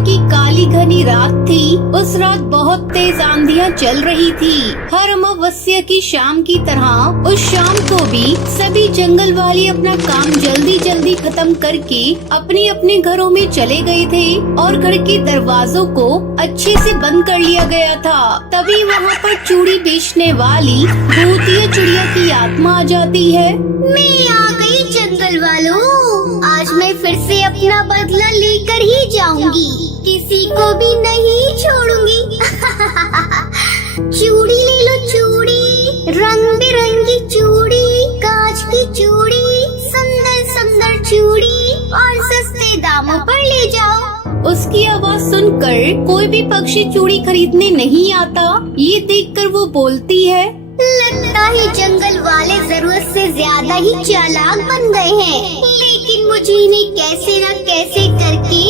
की काली घनी रात थी। उस रात बहुत तेज आंधियां चल रही थी। हर अमावस्या की शाम की तरह उस शाम को भी सभी जंगल वाले अपना काम जल्दी जल्दी खत्म करके अपने अपने घरों में चले गए थे और घर के दरवाजों को अच्छे से बंद कर लिया गया था। तभी वहाँ पर चूड़ी बेचने वाली भूतिया चिड़िया की आत्मा आ जाती है। मैं आ गई जंगल वालों, आज मैं फिर से अपना बदला लेकर ही जाऊंगी, किसी को भी नहीं छोड़ूंगी। चूड़ी ले लो चूड़ी, रंग बिरंगी चूड़ी, कांच की चूड़ी, सुंदर सुंदर चूड़ी और सस्ते दामों पर ले जाओ। उसकी आवाज सुनकर कोई भी पक्षी चूड़ी खरीदने नहीं आता। ये देखकर वो बोलती है, लगता है जंगल वाले जरूरत से ज्यादा ही चालाक बन गए हैं, लेकिन मुझे इन्हें कैसे न कैसे करके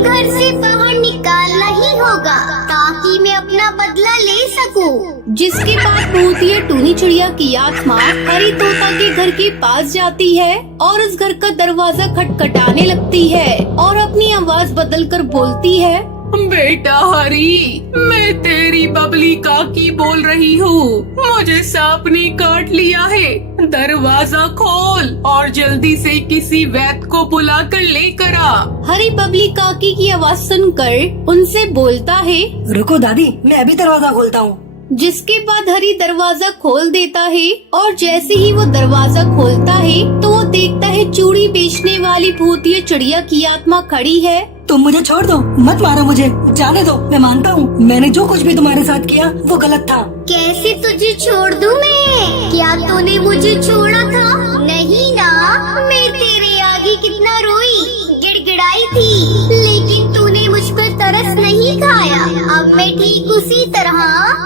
घर से बाहर निकालना ही होगा ताकि मैं अपना बदला ले सकूं। जिसके बाद भूतिया टूनी चिड़िया की आत्मा हरी तोता के घर के पास जाती है और उस घर का दरवाजा खटखटाने लगती है और अपनी आवाज बदलकर बोलती है, बेटा हरी, मैं तेरी बबली काकी बोल रही हूँ। मुझे सांप ने काट लिया है, दरवाजा खोल और जल्दी से किसी वैद्य को बुलाकर लेकर आ। हरी बबली काकी की आवाज सुनकर उनसे बोलता है, रुको दादी, मैं अभी दरवाजा खोलता हूँ। जिसके बाद हरी दरवाजा खोल देता है और जैसे ही वो दरवाजा खोलता है तो वो देखता है चूड़ी बेचने वाली भूतिया चिड़िया की आत्मा खड़ी है। तुम मुझे छोड़ दो, मत मारो मुझे, जाने दो। मैं मानता हूँ मैंने जो कुछ भी तुम्हारे साथ किया वो गलत था। कैसे तुझे छोड़ दूं मैं? क्या तूने मुझे छोड़ा था? नहीं ना, मैं तेरे आगे कितना रोई, गिड़गिड़ाई थी, लेकिन तूने मुझ पर तरस नहीं खाया। अब मैं ठीक उसी तरह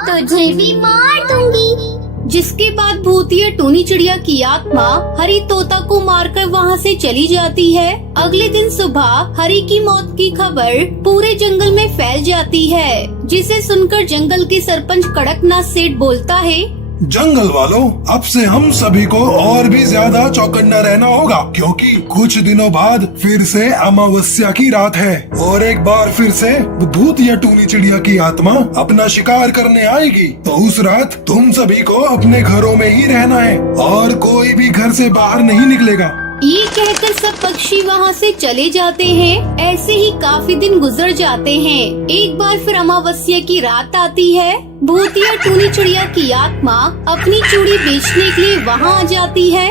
तुझे भी मार दूंगी। जिसके बाद भूतिया टूनी चिड़िया की आत्मा हरी तोता को मारकर वहाँ से चली जाती है। अगले दिन सुबह हरी की मौत की खबर पूरे जंगल में फैल जाती है, जिसे सुनकर जंगल के सरपंच कड़कनाथ सेठ बोलता है, जंगल वालों, अब से हम सभी को और भी ज्यादा चौकन्ना रहना होगा, क्योंकि कुछ दिनों बाद फिर से अमावस्या की रात है और एक बार फिर से भूतिया टूनी चिड़िया की आत्मा अपना शिकार करने आएगी। तो उस रात तुम सभी को अपने घरों में ही रहना है और कोई भी घर से बाहर नहीं निकलेगा। ये कहकर सब पक्षी वहाँ से चले जाते हैं। ऐसे ही काफी दिन गुजर जाते हैं। एक बार फिर अमावस्या की रात आती है। भूतिया टूनी चिड़िया की आत्मा अपनी चूड़ी बेचने के लिए वहाँ आ जाती है।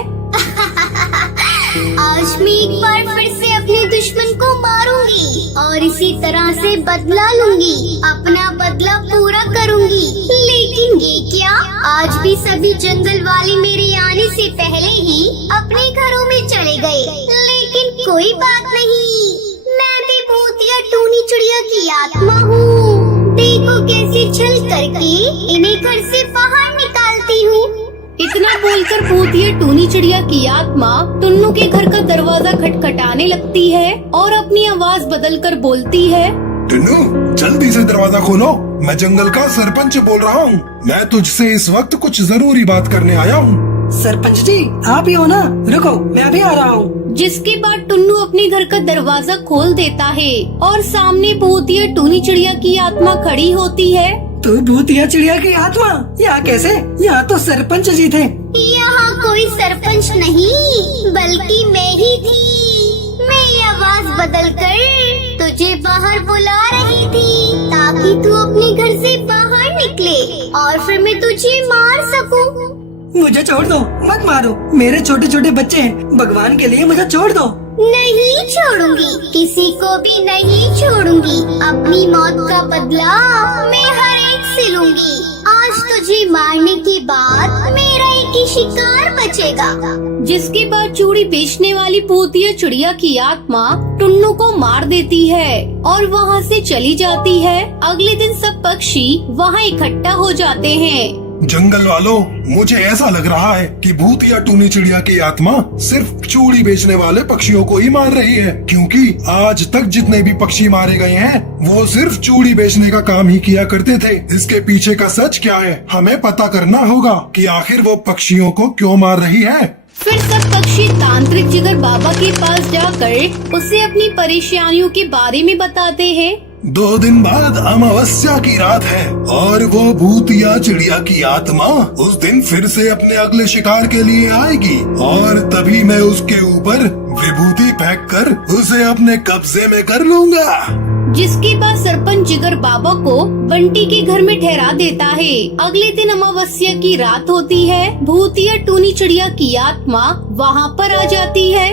आज मैं एक बार फिर से अपने दुश्मन को मारूंगी और इसी तरह से बदला लूंगी, अपना बदला पूरा करूंगी। लेकिन ये क्या, आज भी सभी जंगल वाले मेरे आने से पहले ही अपने घरों में चले गए। लेकिन कोई बात नहीं, मैं भी भूतिया टूनी चिड़िया की आत्मा हूँ। देखो कैसे छल करके इन्हें घर से बाहर निकालती हूँ। इतना बोलकर भूतिया टूनी चिड़िया की आत्मा टुन्नू के घर का दरवाजा खटखटाने लगती है और अपनी आवाज बदलकर बोलती है, टुन्नू, जल्दी से दरवाजा खोलो, मैं जंगल का सरपंच बोल रहा हूँ। मैं तुझसे इस वक्त कुछ जरूरी बात करने आया हूँ। सरपंच जी, आप ही हो ना? रुको, मैं अभी आ रहा हूँ। जिसके बाद टुन्नू अपने घर का दरवाजा खोल देता है और सामने भूतिया टूनी चिड़िया की आत्मा खड़ी होती है। तो भूतिया चिड़िया की आत्मा यहाँ कैसे? यहाँ तो सरपंच जी थे। यहाँ कोई सरपंच नहीं, बल्कि मैं ही थी। मैं आवाज बदलकर तुझे बाहर बुला रही थी ताकि तू अपने घर से बाहर निकले और फिर मैं तुझे मार सकूं। मुझे छोड़ दो, मत मारो, मेरे छोटे छोटे बच्चे हैं, भगवान के लिए मुझे छोड़ दो। नहीं छोड़ूंगी, किसी को भी नहीं छोड़ूंगी। अपनी मौत का बदला मैं हर एक से लूंगी। आज तुझे मारने के बाद मेरा एक ही शिकार बचेगा। जिसके बाद चूड़ी बेचने वाली भूतिया चिड़िया की आत्मा टुन्नू को मार देती है और वहाँ से चली जाती है। अगले दिन सब पक्षी वहाँ इकट्ठा हो जाते हैं। जंगल वालों, मुझे ऐसा लग रहा है कि भूतिया टूनी चिड़िया की आत्मा सिर्फ चूड़ी बेचने वाले पक्षियों को ही मार रही है, क्योंकि आज तक जितने भी पक्षी मारे गए हैं वो सिर्फ चूड़ी बेचने का काम ही किया करते थे। इसके पीछे का सच क्या है, हमें पता करना होगा कि आखिर वो पक्षियों को क्यों मार रही है। फिर सब पक्षी तांत्रिक जिगर बाबा के पास जाकर उसे अपनी परेशानियों के बारे में बताते हैं। 2 दिन बाद अमावस्या की रात है और वो भूत या चिड़िया की आत्मा उस दिन फिर से अपने अगले शिकार के लिए आएगी और तभी मैं उसके ऊपर विभूति फेंक कर उसे अपने कब्जे में कर लूंगा। जिसके बाद सरपंच जिगर बाबा को बंटी के घर में ठहरा देता है। अगले दिन अमावस्या की रात होती है। भूतिया टूनी चिड़िया की आत्मा वहाँ पर आ जाती है।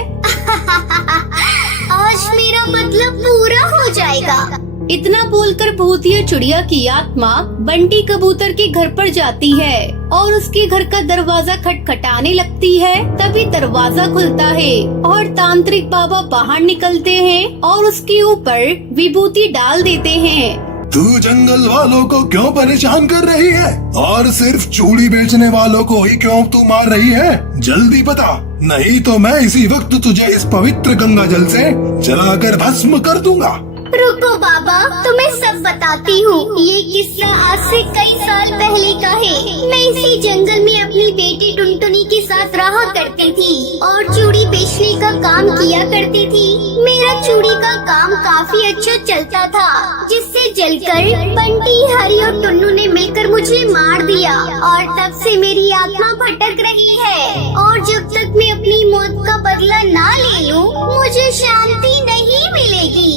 आज मेरा मतलब पूरा हो जाएगा। इतना बोलकर भूतिया चिड़िया की आत्मा बंटी कबूतर के घर पर जाती है और उसके घर का दरवाजा खटखटाने लगती है। तभी दरवाजा खुलता है और तांत्रिक बाबा बाहर निकलते हैं और उसके ऊपर विभूति डाल देते हैं। तू जंगल वालों को क्यों परेशान कर रही है और सिर्फ चूड़ी बेचने वालों को ही क्यों तू मार रही है? जल्दी बता, नहीं तो मैं इसी वक्त तुझे इस पवित्र गंगा जल से जलाकर भस्म कर दूंगा। रुको बाबा, तुम्हें सब बताती हूँ। ये किस्सा आज से कई साल पहले का है। मैं इसी जंगल में अपनी बेटी टुनटुनी के साथ रहा करती थी और चूड़ी बेचने का काम किया करती थी। मेरा चूड़ी का काम काफी अच्छा चलता था, जिससे जलकर बंटी, हरी और टुन्नू ने मिलकर मुझे मार दिया और तब से मेरी आत्मा भटक रही है। और जब तक मैं अपनी मौत का बदला ना ले लूं, मुझे शांति नहीं मिलेगी।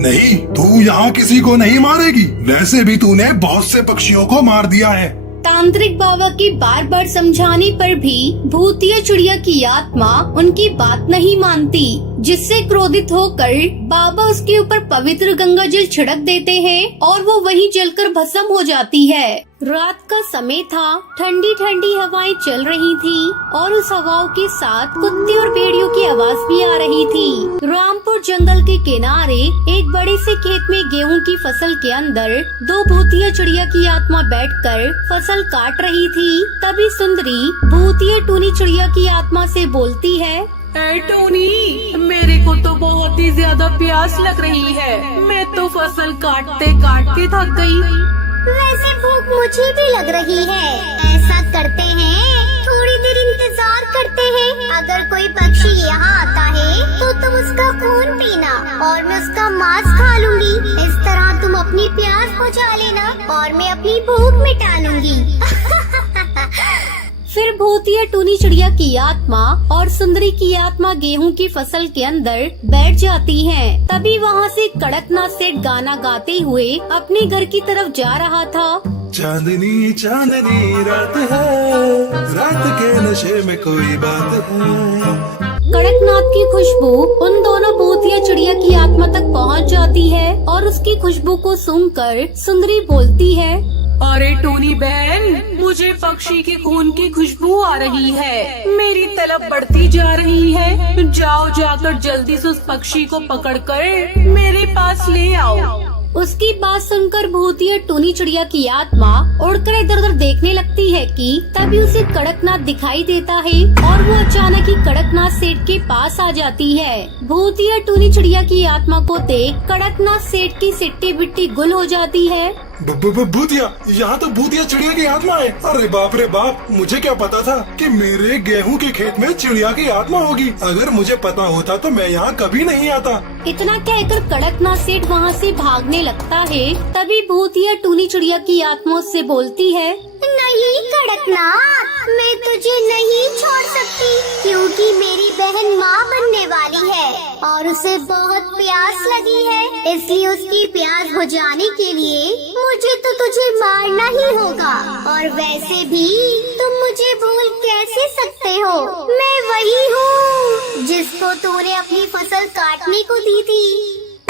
नहीं, तू यहाँ किसी को नहीं मारेगी। वैसे भी तूने बहुत से पक्षियों को मार दिया है। तांत्रिक बाबा के बार बार समझाने पर भी भूतिया चिड़िया की आत्मा उनकी बात नहीं मानती, जिससे क्रोधित होकर बाबा उसके ऊपर पवित्र गंगा जल छिड़क देते हैं और वो वहीं जलकर भस्म हो जाती है। रात का समय था, ठंडी ठंडी हवाएं चल रही थी और उस हवाओं के साथ कुत्ते और भेड़ियों की आवाज भी आ रही थी। रामपुर जंगल के किनारे एक बड़े से खेत में गेहूं की फसल के अंदर 2 भूतिया चिड़िया की आत्मा बैठकर फसल काट रही थी। तभी सुंदरी भूतिया टूनी चिड़िया की आत्मा से बोलती है, ए टोनी, मेरे को तो बहुत ही ज्यादा प्यास लग रही है। मैं तो फसल काटते काटते थक गई। वैसे भूख मुझे भी लग रही है। ऐसा करते हैं, थोड़ी देर इंतजार करते हैं। अगर कोई पक्षी यहाँ आता है तो तुम उसका खून पीना और मैं उसका मांस खा लूंगी। इस तरह तुम अपनी प्यास बुझा लेना और मैं अपनी भूख मिटा लूंगी। फिर भूतिया टूनी चिड़िया की आत्मा और सुंदरी की आत्मा गेहूं की फसल के अंदर बैठ जाती हैं। तभी वहाँ से कड़कनाथ सेठ गाना गाते हुए अपने घर की तरफ जा रहा था। चांदनी चांदनी रात है, रात के नशे में कोई बात है। कड़कनाथ की खुशबू उन दोनों भूतिया चिड़िया की आत्मा तक पहुँच जाती है और उसकी खुशबू को सूंघकर सुंदरी बोलती है, अरे टोनी बहन, मुझे पक्षी के खून की खुशबू आ रही है। मेरी तलब बढ़ती जा रही है। जाओ, जाकर जल्दी से उस पक्षी को पकड़कर मेरे पास ले आओ। उसकी बात सुनकर भूतिया टूनी चिड़िया की आत्मा उड़कर इधर उधर देखने लगती है कि तभी उसे कड़कनाथ दिखाई देता है और वो अचानक ही कड़कनाथ सेठ के पास आ जाती है। भूतिया टूनी चिड़िया की आत्मा को देख कड़कनाथ सेठ की सिट्टी बिट्टी गुल हो जाती है। भूतिया, यहाँ तो भूतिया चिड़िया की आत्मा है। अरे बाप रे बाप, मुझे क्या पता था कि मेरे गेहूं के खेत में चिड़िया की आत्मा होगी। अगर मुझे पता होता तो मैं यहाँ कभी नहीं आता। इतना कहकर कड़कनाथ सेठ वहाँ से भागने लगता है। तभी भूतिया टूनी चिड़िया की आत्मा उससे बोलती है, नहीं कड़कनाथ, मैं तुझे नहीं छोड़ सकती, क्योंकि मेरी बहन माँ बनने वाली है और उसे बहुत प्यास लगी है। इसलिए उसकी प्यास बुझाने के लिए मुझे तो तुझे मारना ही होगा। और वैसे भी तुम मुझे भूल कैसे सकते हो? मैं वही हूँ जिसको तूने अपनी फसल काटने को दी थी।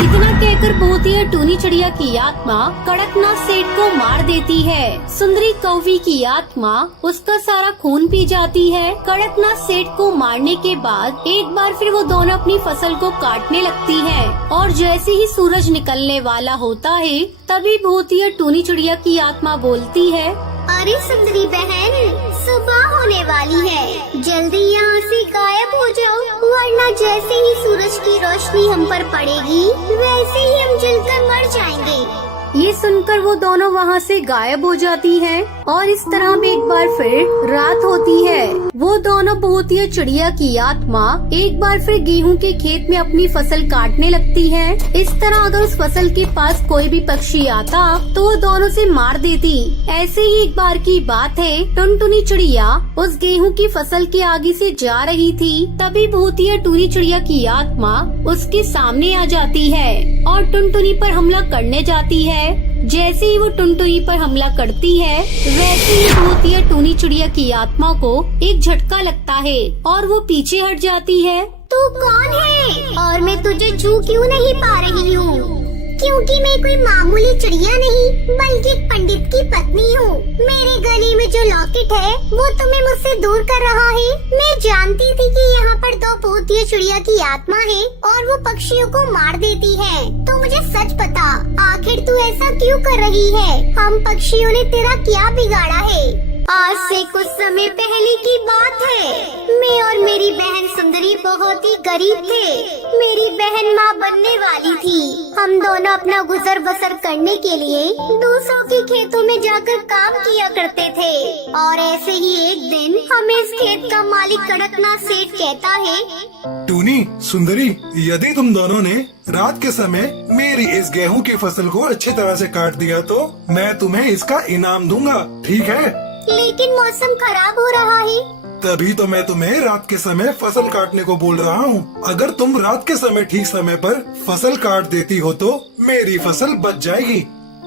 इतना कहकर भूतिया टूनी चिड़िया की आत्मा कड़कनाथ सेठ को मार देती है। सुंदरी कौवी की आत्मा उसका सारा खून पी जाती है। कड़कनाथ सेठ को मारने के बाद एक बार फिर वो दोनों अपनी फसल को काटने लगती हैं और जैसे ही सूरज निकलने वाला होता है तभी भूतिया टूनी चिड़िया की आत्मा बोलती है, अरे सुंदरी बहन, सुबह होने वाली है, जल्दी यहाँ से गायब हो जाओ, वरना जैसे ही सूरज की रोशनी हम पर पड़ेगी वैसे ही हम जलकर मर जाएंगे। ये सुनकर वो दोनों वहाँ से गायब हो जाती हैं और इस तरह में एक बार फिर रात होती है। वो दोनों भूतिया चिड़िया की आत्मा एक बार फिर गेहूं के खेत में अपनी फसल काटने लगती है। इस तरह अगर उस फसल के पास कोई भी पक्षी आता तो वो दोनों से मार देती। ऐसे ही एक बार की बात है, टुनटुनी चिड़िया उस गेहूं की फसल के आगे से जा रही थी। तभी भूतिया टूनी चिड़िया की आत्मा उसके सामने आ जाती है और टुनटुनी पर हमला करने जाती है। जैसे ही वो टुनटुनी पर हमला करती है, वैसे ही भूतिया टूनी चिड़िया की आत्मा को एक झटका लगता है और वो पीछे हट जाती है। तू कौन है और मैं तुझे छू क्यों नहीं पा रही हूँ? क्योंकि मैं कोई मामूली चिड़िया नहीं बल्कि एक पंडित की पत्नी हूँ। मेरे गले में जो लॉकेट है वो तुम्हें मुझसे दूर कर रहा है। मैं जानती थी कि यहाँ पर दो भूतिया चिड़िया की आत्मा है और वो पक्षियों को मार देती है। तो मुझे सच बता, आखिर तू ऐसा क्यों कर रही है? हम पक्षियों ने तेरा क्या बिगाड़ा है? आज से कुछ समय पहले की बात है, मैं और मेरी बहन सुंदरी बहुत ही गरीब थे। मेरी बहन माँ बनने वाली थी। हम दोनों अपना गुजर बसर करने के लिए दूसरों के खेतों में जाकर काम किया करते थे। और ऐसे ही एक दिन हमें इस खेत का मालिक कड़कनाथ सेठ कहता है, टूनी, सुंदरी, यदि तुम दोनों ने रात के समय मेरी इस गेहूं की फसल को अच्छी तरह से काट दिया तो मैं तुम्हें इसका इनाम दूंगा, ठीक है? लेकिन मौसम खराब हो रहा है। तभी तो मैं तुम्हें रात के समय फसल काटने को बोल रहा हूँ। अगर तुम रात के समय ठीक समय पर फसल काट देती हो तो मेरी फसल बच जाएगी।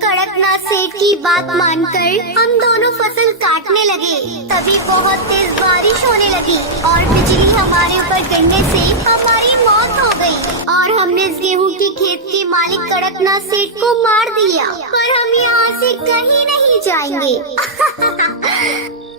कड़कनाथ सेठ की बात मानकर हम दोनों फसल काटने लगे। तभी बहुत तेज बारिश होने लगी और बिजली हमारे ऊपर गिरने से हमारी मौत हो गई और हमने इस गेहूं के खेत के मालिक कड़कनाथ सेठ को मार दिया। पर हम यहाँ से कहीं नहीं जाएंगे।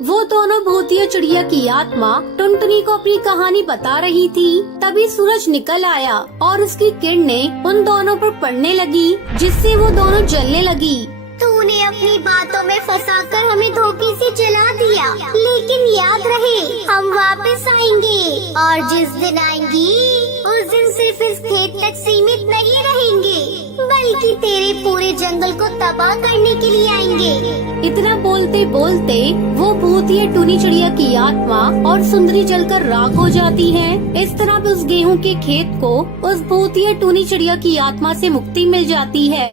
वो दोनों भूतिया चिड़िया की आत्मा टुनटुनी को अपनी कहानी बता रही थी। तभी सूरज निकल आया और उसकी किरणें उन दोनों पर पड़ने लगी, जिससे वो दोनों जलने लगी। तूने अपनी बातों में फंसाकर हमें धोखे से जला दिया, लेकिन याद रहे हम वापस आएंगे और जिस दिन आएंगी उस दिन सिर्फ इस खेत तक सीमित नहीं रहेंगे बल्कि तेरे पूरे जंगल को तबाह करने के लिए आएंगे। इतना बोलते बोलते वो भूतिया टूनी चिड़िया की आत्मा और सुंदरी जलकर राख हो जाती है। इस तरह उस गेहूं के खेत को उस भूतिया टूनी चिड़िया की आत्मा से मुक्ति मिल जाती है।